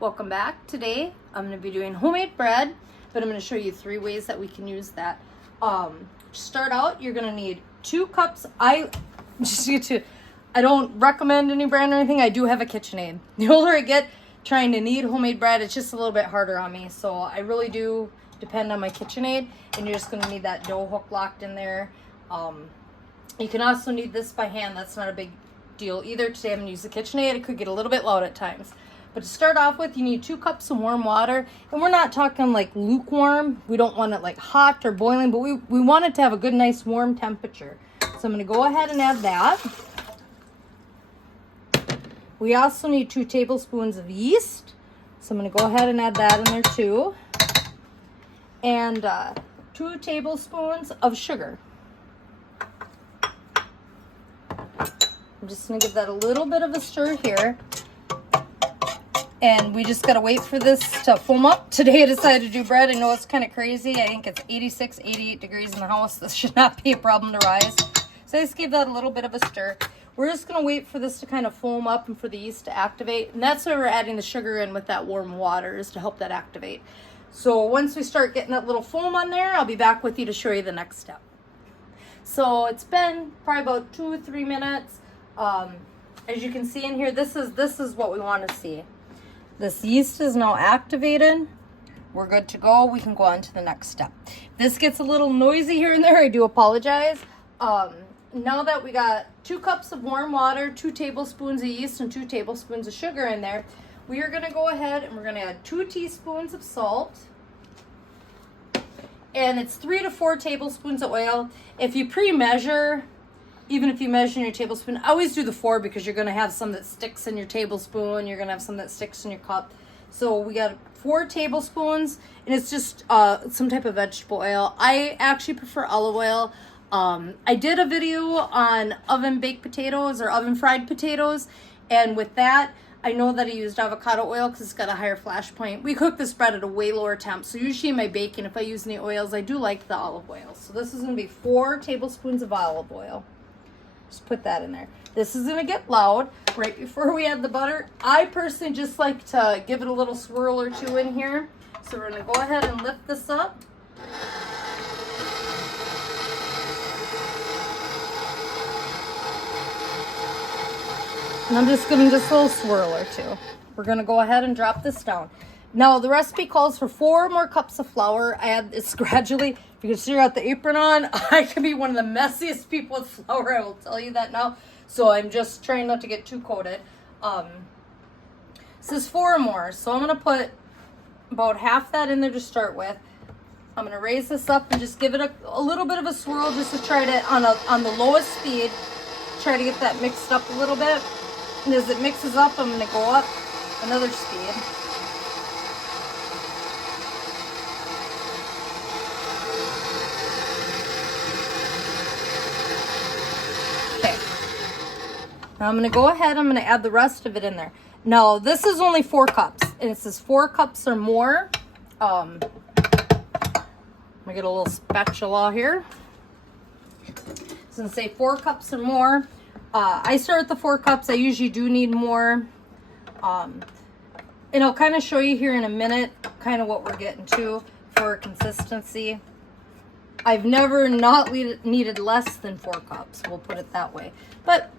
Welcome back. Today I'm going to be doing homemade bread, but I'm going to show you 3 ways that we can use that. To start out, you're going to need 2 cups. I don't recommend any brand or anything. I do have a KitchenAid. The older I get, trying to knead homemade bread, it's just a little bit harder on me. So I really do depend on my KitchenAid, and you're just going to need that dough hook locked in there. You can also knead this by hand. That's not a big deal either. Today I'm going to use the KitchenAid. It could get a little bit loud at times. But to start off with, you need 2 cups of warm water. And we're not talking like lukewarm. We don't want it like hot or boiling, but we want it to have a good, nice, warm temperature. So I'm going to go ahead and add that. We also need 2 tablespoons of yeast. So I'm going to go ahead and add that in there too. And 2 tablespoons of sugar. I'm just going to give that a little bit of a stir here. And we just got to wait for this to foam up. Today I decided to do bread. I know it's kind of crazy. I think it's 86, 88 degrees in the house. This should not be a problem to rise. So I just gave that a little bit of a stir. We're just going to wait for this to kind of foam up and for the yeast to activate. And that's why we're adding the sugar in with that warm water, is to help that activate. So once we start getting that little foam on there, I'll be back with you to show you the next step. So it's been probably about 2 or 3 minutes. As you can see in here, this is what we want to see. This yeast is now activated. We're good to go. We can go on to the next step. This gets a little noisy here and there. I do apologize. Now that we got 2 cups of warm water, 2 tablespoons of yeast, and 2 tablespoons of sugar in there, we are going to go ahead and we're going to add 2 teaspoons of salt. And it's 3 to 4 tablespoons of oil. If you pre-measure, even if you measure in your tablespoon, I always do the 4 because you're going to have some that sticks in your tablespoon. You're going to have some that sticks in your cup. So we got 4 tablespoons, and it's just some type of vegetable oil. I actually prefer olive oil. I did a video on oven baked potatoes or oven fried potatoes, and with that, I know that I used avocado oil because it's got a higher flash point. We cook this bread at a way lower temp, so usually in my baking, if I use any oils, I do like the olive oil. So this is going to be 4 tablespoons of olive oil. Just put that in there. This is going to get loud right before we add the butter. I personally just like to give it a little swirl or 2 in here. So we're going to go ahead and lift this up. And I'm just giving this a little swirl or 2. We're going to go ahead and drop this down. Now, the recipe calls for 4 more cups of flour. I add this gradually. If you can see I got the apron on, I can be one of the messiest people with flour. I will tell you that now. So I'm just trying not to get too coated. This is 4 more. So I'm going to put about half that in there to start with. I'm going to raise this up and just give it a little bit of a swirl just to try to, on the lowest speed, try to get that mixed up a little bit. And as it mixes up, I'm going to go up another speed. Now I'm going to go ahead, I'm going to add the rest of it in there. Now this is only 4 cups, and it says 4 cups or more. I'm going to get a little spatula here. It's going to say 4 cups or more. I start with the 4 cups. I usually do need more. And I'll kind of show you here in a minute kind of what we're getting to for consistency. I've never not needed less than 4 cups. We'll put it that way. But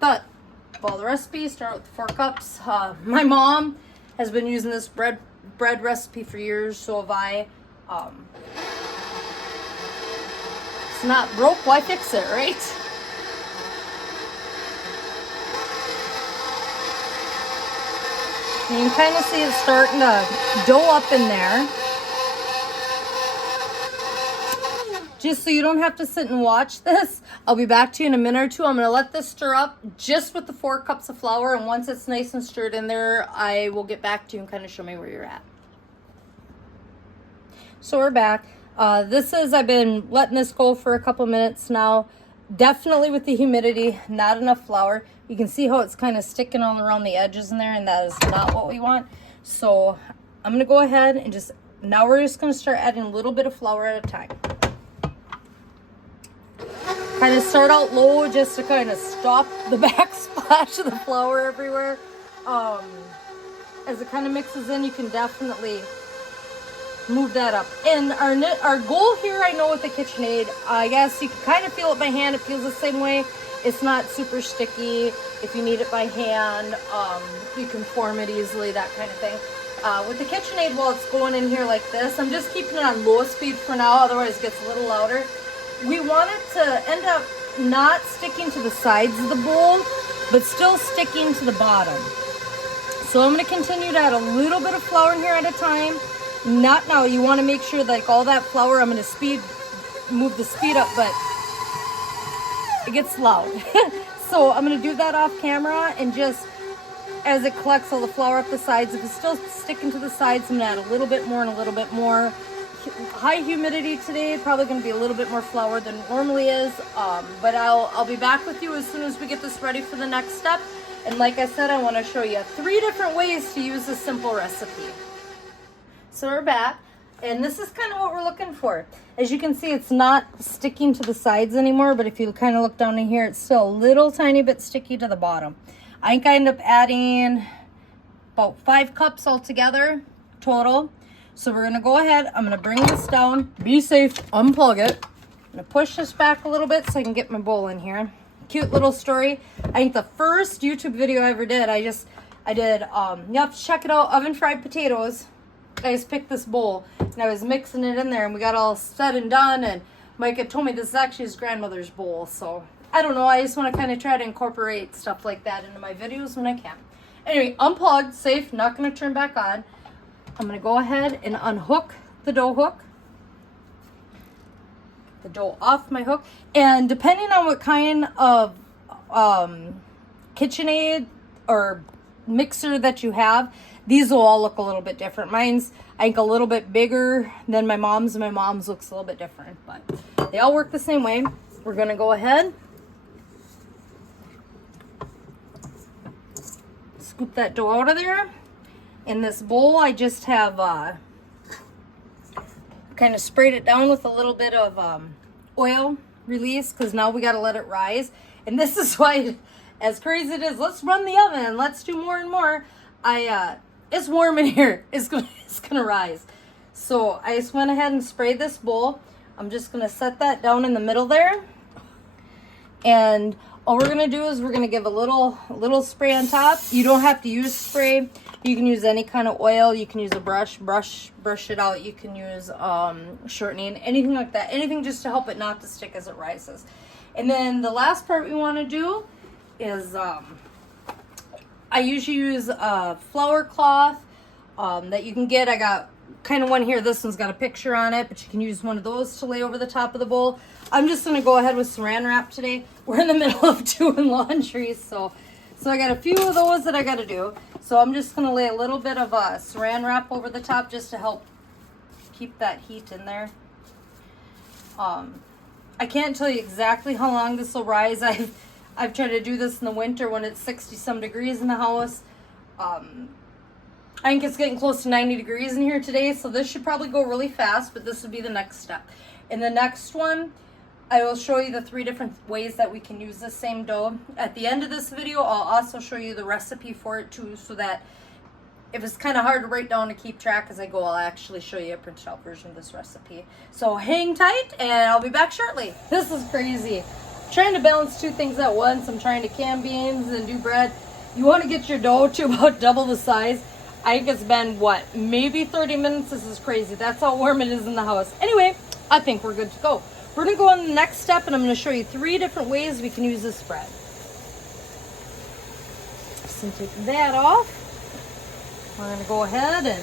well, the recipe, start with 4 cups. My mom has been using this bread recipe for years, so have I. It's not broke, why fix it, right? And you can kind of see it starting to dough up in there. Just so you don't have to sit and watch this, I'll be back to you in a minute or 2. I'm going to let this stir up just with the 4 cups of flour, and once it's nice and stirred in there, I will get back to you and kind of show me where you're at. So we're back. I've been letting this go for a couple minutes now. Definitely with the humidity, not enough flour. You can see how it's kind of sticking all around the edges in there, and that is not what we want. So I'm going to go ahead and now we're just going to start adding a little bit of flour at a time. Kind of start out low just to kind of stop the backsplash of the flour everywhere. as it kind of mixes in, you can definitely move that up. And our goal here, I know with the KitchenAid, I guess you can kind of feel it by hand. It feels the same way. It's not super sticky. If you need it by hand, you can form it easily, that kind of thing. With the KitchenAid, while it's going in here like this, I'm just keeping it on low speed for now, otherwise it gets a little louder. We want it to end up not sticking to the sides of the bowl, but still sticking to the bottom. So I'm going to continue to add a little bit of flour in here at a time. Not now. You want to make sure like all that flour, I'm going to move the speed up, but it gets loud. So I'm going to do that off camera, and just as it collects all the flour up the sides, if it's still sticking to the sides, I'm going to add a little bit more and a little bit more. High humidity today, probably going to be a little bit more flour than it normally is, but I'll be back with you as soon as we get this ready for the next step. And like I said, I want to show you 3 different ways to use this simple recipe. So we're back, and this is kind of what we're looking for. As you can see, it's not sticking to the sides anymore, but if you kind of look down in here, it's still a little tiny bit sticky to the bottom. I think I end up adding about 5 cups altogether total. So we're going to go ahead, I'm going to bring this down, be safe, unplug it. I'm going to push this back a little bit so I can get my bowl in here. Cute little story. I think the first YouTube video I ever did, I did, you have to check it out, oven fried potatoes. I just picked this bowl and I was mixing it in there, and we got all said and done, and Mike had told me this is actually his grandmother's bowl. So I don't know, I just want to kind of try to incorporate stuff like that into my videos when I can. Anyway, unplugged, safe, not going to turn back on. I'm going to go ahead and unhook the dough hook. The dough off my hook. And depending on what kind of KitchenAid or mixer that you have, these will all look a little bit different. Mine's, I think, a little bit bigger than my mom's, and my mom's looks a little bit different. But they all work the same way. We're going to go ahead, scoop that dough out of there. In this bowl, I just have kind of sprayed it down with a little bit of oil release, because now we got to let it rise. And this is why, as crazy it is, let's run the oven, let's do more and more. It's warm in here. It's gonna rise. So I just went ahead and sprayed this bowl. I'm just gonna set that down in the middle there. And all we're gonna do is we're gonna give a little spray on top. You don't have to use spray. You can use any kind of oil. You can use a brush it out. You can use shortening, anything like that. Anything just to help it not to stick as it rises. And then the last part we want to do is I usually use a flour cloth that you can get. I got kind of one here. This one's got a picture on it, but you can use one of those to lay over the top of the bowl. I'm just going to go ahead with saran wrap today. We're in the middle of doing laundry, so I got a few of those that I got to do. So I'm just going to lay a little bit of saran wrap over the top just to help keep that heat in there. I can't tell you exactly how long this will rise. I've tried to do this in the winter when it's 60-some degrees in the house. I think it's getting close to 90 degrees in here today, so this should probably go really fast, but this would be the next step. In the next one, I will show you the 3 different ways that we can use the same dough. At the end of this video, I'll also show you the recipe for it too, so that if it's kind of hard to write down to keep track as I go, I'll actually show you a printed out version of this recipe. So hang tight, and I'll be back shortly. This is crazy. Trying to balance 2 things at once. I'm trying to can beans and do bread. You want to get your dough to about double the size. I think it's been, what, maybe 30 minutes? This is crazy. That's how warm it is in the house. Anyway, I think we're good to go. We're going to go on the next step, and I'm going to show you 3 different ways we can use this bread. Just going to take that off. We're going to go ahead, and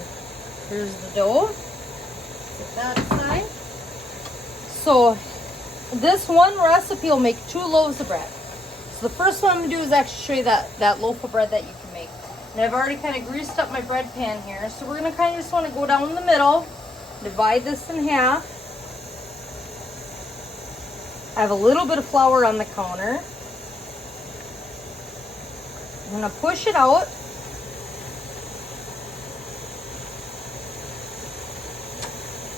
here's the dough. Set that aside. So this one recipe will make 2 loaves of bread. So the first one I'm going to do is actually show you that loaf of bread that you can make. And I've already kind of greased up my bread pan here. So we're going to kind of just want to go down the middle, divide this in half. I have a little bit of flour on the counter. I'm going to push it out.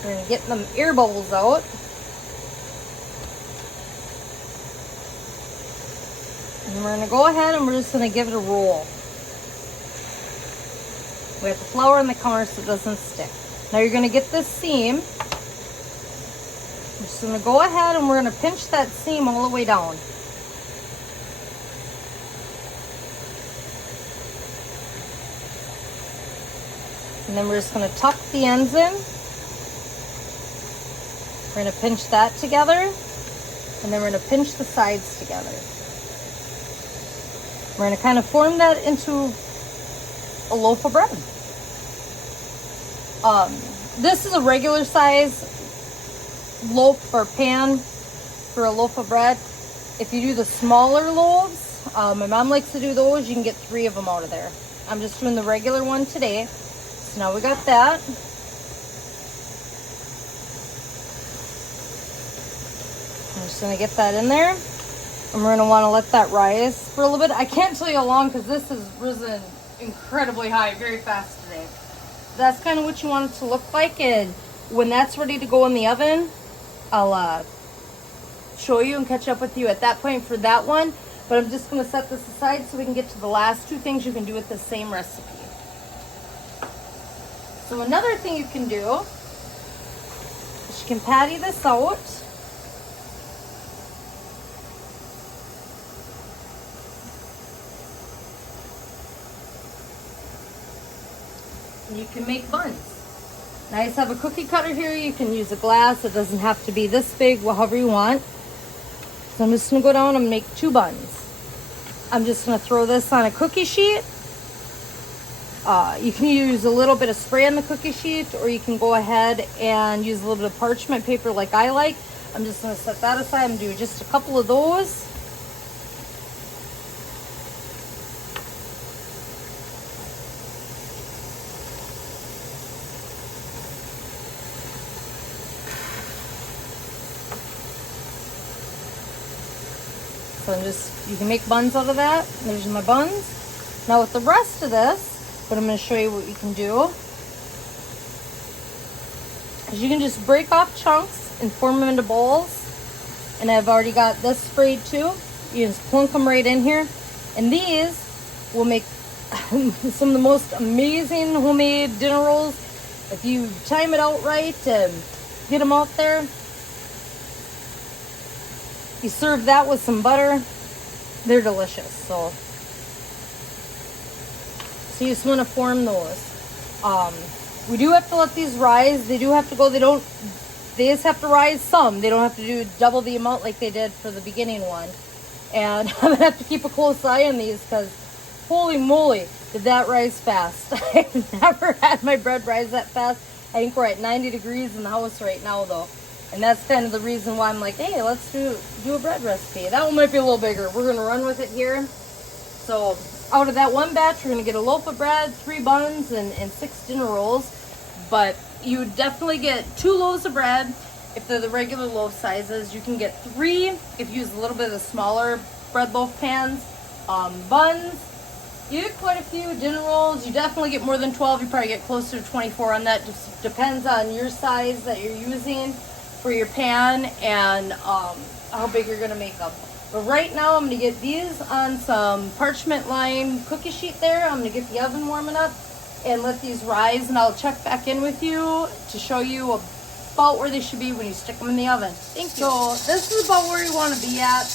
We're going to get them air bubbles out. And we're going to go ahead and we're just going to give it a roll. We have the flour on the counter so it doesn't stick. Now you're going to get this seam. I'm just going to go ahead and we're going to pinch that seam all the way down. And then we're just going to tuck the ends in. We're going to pinch that together. And then we're going to pinch the sides together. We're going to kind of form that into a loaf of bread. This is a regular size loaf or pan for a loaf of bread. If you do the smaller loaves, my mom likes to do those, you can get 3 of them out of there. I'm just doing the regular one today. So now we got that. I'm just going to get that in there. And we're going to want to let that rise for a little bit. I can't tell you how long because this has risen incredibly high very fast today. That's kind of what you want it to look like. And when that's ready to go in the oven, I'll show you and catch up with you at that point for that one. But I'm just going to set this aside so we can get to the last 2 things you can do with the same recipe. So another thing you can do is you can patty this out. And you can make buns. Now I just have a cookie cutter here. You can use a glass. It doesn't have to be this big, however you want. So I'm just going to go down and make 2 buns. I'm just going to throw this on a cookie sheet. You can use a little bit of spray on the cookie sheet, or you can go ahead and use a little bit of parchment paper like I like. I'm just going to set that aside and do just a couple of those. So you can make buns out of that. There's my buns. Now with the rest of this, but I'm going to show you what you can do. Is you can just break off chunks and form them into balls. And I've already got this sprayed too. You just plunk them right in here. And these will make some of the most amazing homemade dinner rolls. If you time it out right and get them out there. You serve that with some butter. They're delicious. So you just want to form those. We do have to let these rise. They do have to go. They just have to rise some. They don't have to do double the amount like they did for the beginning one. And I'm going to have to keep a close eye on these because holy moly, did that rise fast. I've never had my bread rise that fast. I think we're at 90 degrees in the house right now though. And that's kind of the reason why I'm like, hey, let's do a bread recipe. That one might be a little bigger. We're going to run with it here. So out of that one batch, we're going to get a loaf of bread, 3 buns, and 6 dinner rolls. But you would definitely get 2 loaves of bread if they're the regular loaf sizes. You can get 3 if you use a little bit of the smaller bread loaf pans. Buns, you get quite a few. Dinner rolls, you definitely get more than 12. You probably get closer to 24 on that. Just depends on your size that you're using for your pan and how big you're going to make them. But right now I'm going to get these on some parchment lined cookie sheet there. I'm going to get the oven warming up and let these rise, and I'll check back in with you to show you about where they should be when you stick them in the oven. Thank you. So this is about where you want to be at.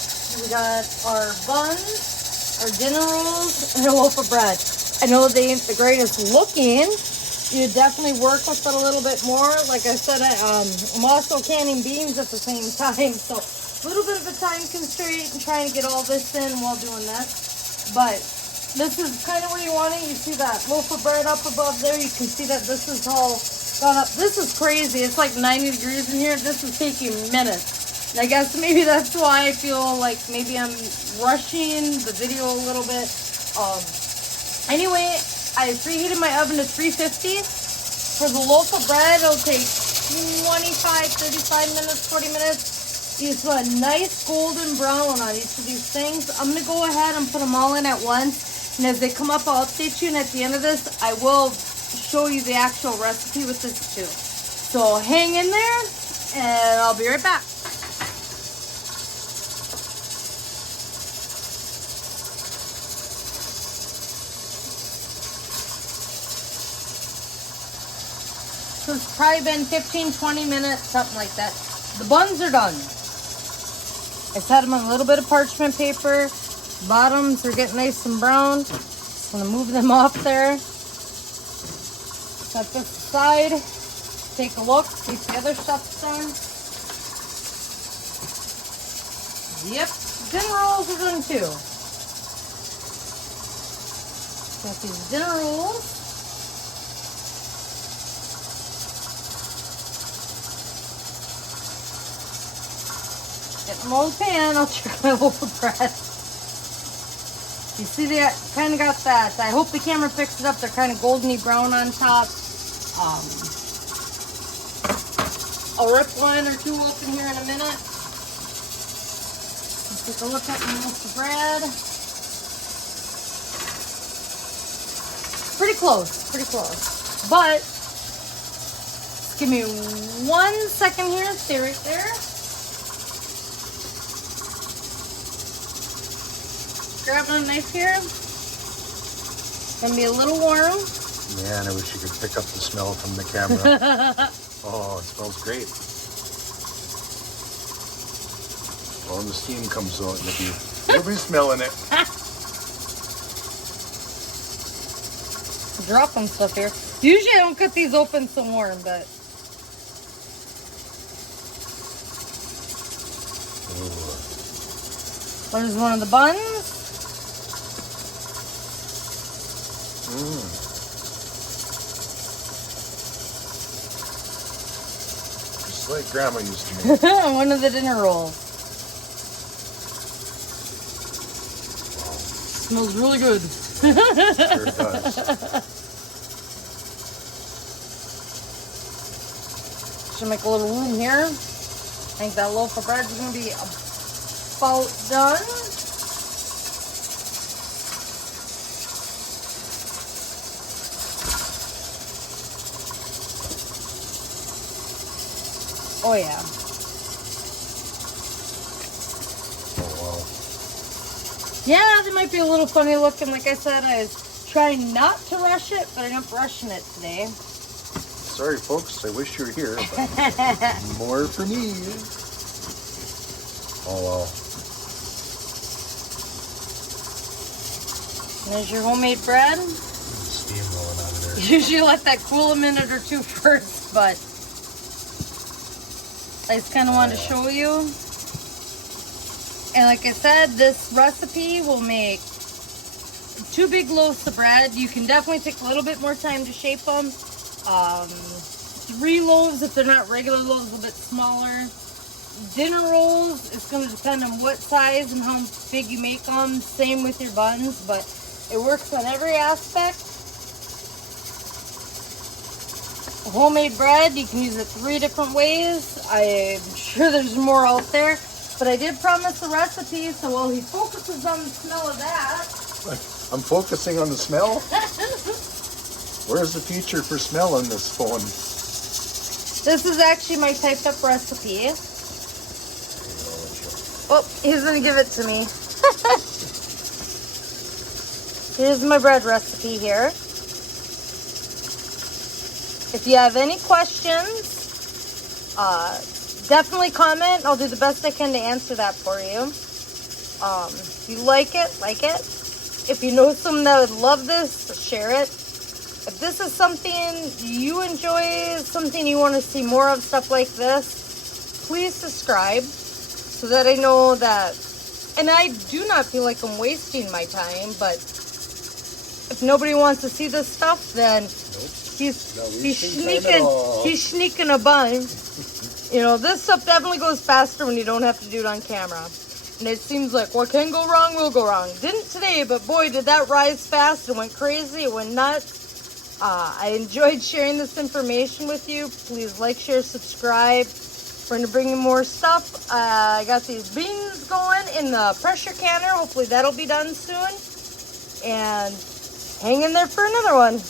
We got our buns, our dinner rolls, and a loaf of bread. I know they ain't the greatest looking. You definitely work with it a little bit more. Like I said, I'm also canning beans at the same time, so a little bit of a time constraint and trying to get all this in while doing this. But this is kind of where you want it. You see that loaf of bread up above there? You can see that this is all gone up. This is crazy. It's like 90 degrees in here. This is taking minutes. And I guess maybe that's why I feel like maybe I'm rushing the video a little bit. Anyway, I preheated my oven to 350. For the loaf of bread, it'll take 25, 35 minutes, 40 minutes. You just want a nice golden brown on each of these things. I'm going to go ahead and put them all in at once. And as they come up, I'll update you. And at the end of this, I will show you the actual recipe with this too. So hang in there, and I'll be right back. So it's probably been 15, 20 minutes, something like that. The buns are done. I set them on a little bit of parchment paper. Bottoms are getting nice and brown. Just gonna move them off there. Set this aside. Take a look, see if the other stuff's done. Yep, dinner rolls are done too. Got these dinner rolls. Get them on the pan. I'll check my loaf of bread. You see they kind of got that. I hope the camera picks it up. They're kind of goldeny brown on top. I'll rip one or two open here in a minute. Let's take a look at my loaf of bread. Pretty close, pretty close. But, just give me 1 second here. Stay right there. Grabbing a knife here. Gonna be a little warm. Man, I wish you could pick up the smell from the camera. Oh, it smells great. Well, when the steam comes out, you'll be smelling it. Dropping stuff here. Usually I don't cut these open so warm, but there's one of the buns. Just like Grandma used to make. One of the dinner rolls. Wow. Smells really good. Sure it does. Should make a little room here. I think that loaf of bread is going to be about done. Oh yeah. Oh wow. Yeah, they might be a little funny looking. Like I said, I was trying not to rush it, but I ended up rushing it today. Sorry, folks. I wish you were here, but more for me. Oh wow. And there's your homemade bread. Steam rolling out of there. Usually let that cool a minute or two first, but I just kind of wanted to show you. And like I said, this recipe will make 2 big loaves of bread. You can definitely take a little bit more time to shape them. 3 loaves if they're not regular loaves, a bit smaller. Dinner rolls, it's going to depend on what size and how big you make them. Same with your buns, but it works on every aspect. Homemade bread, you can use it 3 different ways. I'm sure there's more out there, but I did promise the recipe, so while he focuses on the smell of that. I'm focusing on the smell. Where's the feature for smell on this phone? This is actually my typed up recipe. Oh, he's gonna give it to me. Here's my bread recipe here. If you have any questions, definitely comment. I'll do the best I can to answer that for you. If you like it, like it. If you know someone that would love this, share it. If this is something you enjoy, something you want to see more of, stuff like this, please subscribe so that I know that. And I do not feel like I'm wasting my time, but if nobody wants to see this stuff, then he's sneaking a bun. You know, this stuff definitely goes faster when you don't have to do it on camera. And it seems like what can go wrong will go wrong. Didn't today, but boy, did that rise fast. It went crazy. It went nuts. I enjoyed sharing this information with you. Please like, share, subscribe. We're going to bring you more stuff. I got these beans going in the pressure canner. Hopefully that'll be done soon. And hang in there for another one.